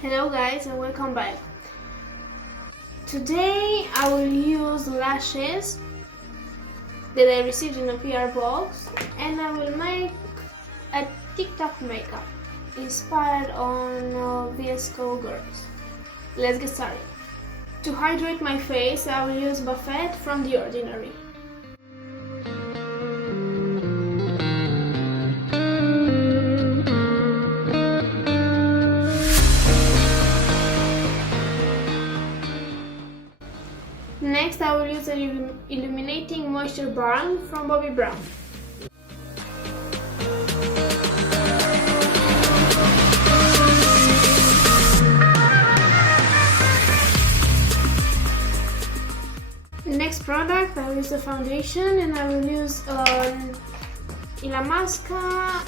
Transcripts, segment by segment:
Hello guys and welcome back. Today I will use lashes that I received in a PR box and I will make a TikTok makeup inspired on VS Code girls. Let's get started. To hydrate my face I will use Buffet from The Ordinary. Next I will use an Illuminating Moisture Balm from Bobbi Brown. The next product I will use the foundation and I will use Ilamasqua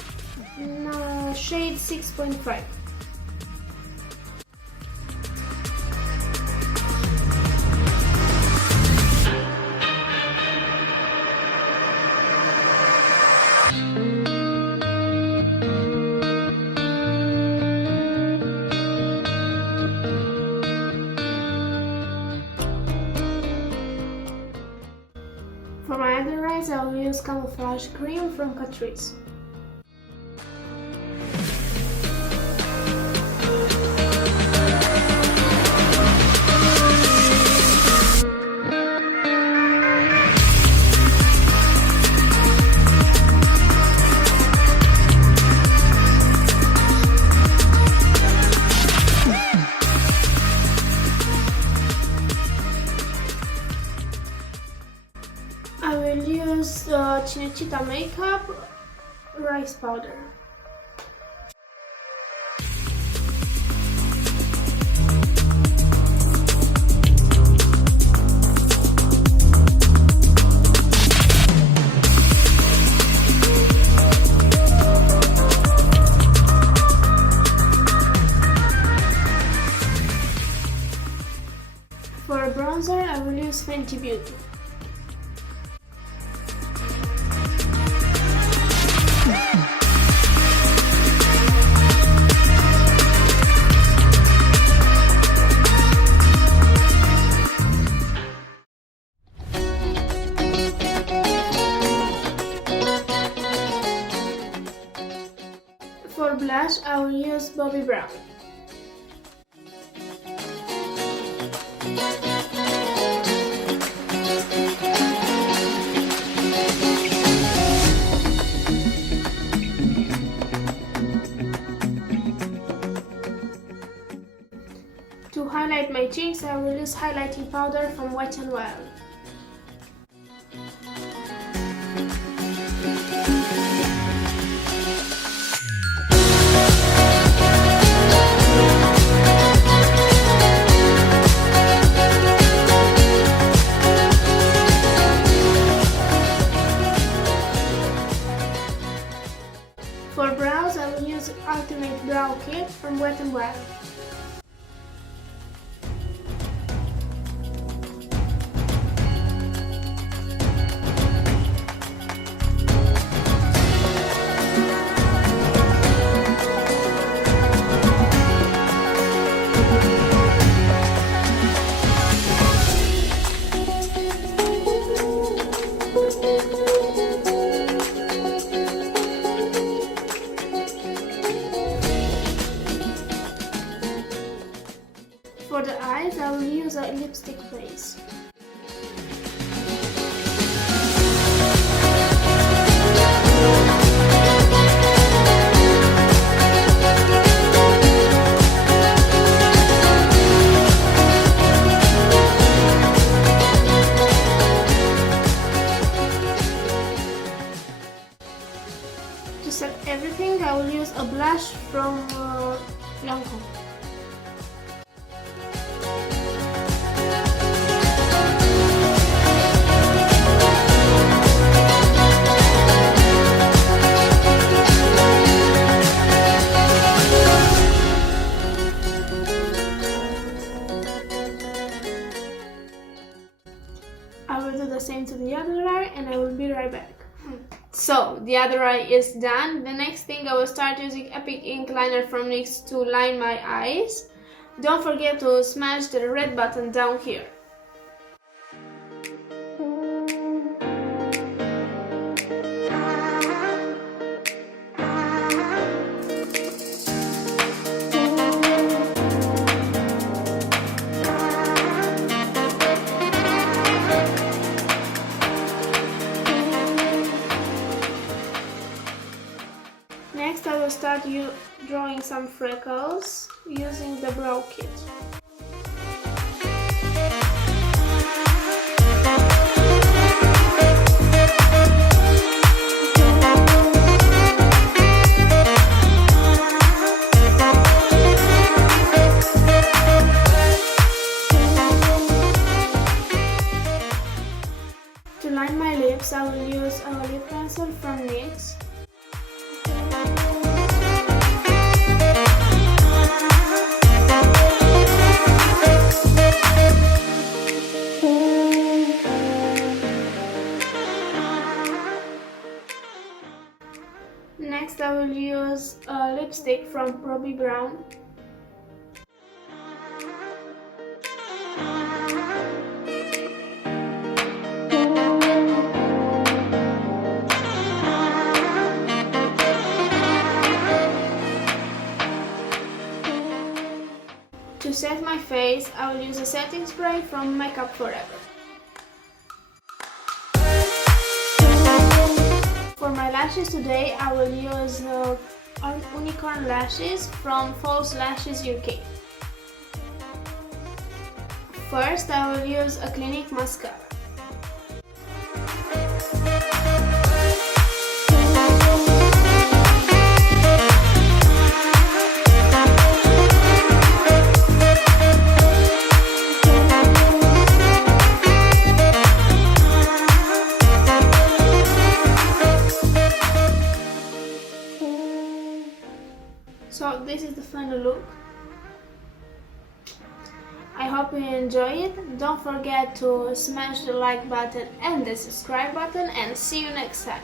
shade 6.5. For my under eyes, I will use Camouflage cream from Catrice. I will use Cineccita makeup rice powder. For a bronzer, I will use Fenty Beauty. For blush, I will use Bobbi Brown. To highlight my cheeks, I will use highlighting powder from Wet n Wild. For brows, I will use Ultimate Brow Kit from Wet n Wild. For the eyes, I will use a lipstick base. To set everything, I will use a blush from Lancome. I will do the same to the other eye and I will be right back. So the other eye is done. The next thing I will start using Epic Ink Liner from NYX to line my eyes. Don't forget to smash the red button down here. Next I will start drawing some freckles using the brow kit. To line my lips, I will use a lip pencil from NYX. Next I will use a lipstick from Bobbi Brown. To set my face, I will use a setting spray from Makeup Forever. For my lashes today, I will use unicorn lashes from FalseLashes UK. First, I will use a Clinique mascara. So this is the final look. I hope you enjoy it. Don't forget to smash the like button and the subscribe button, and see you next time.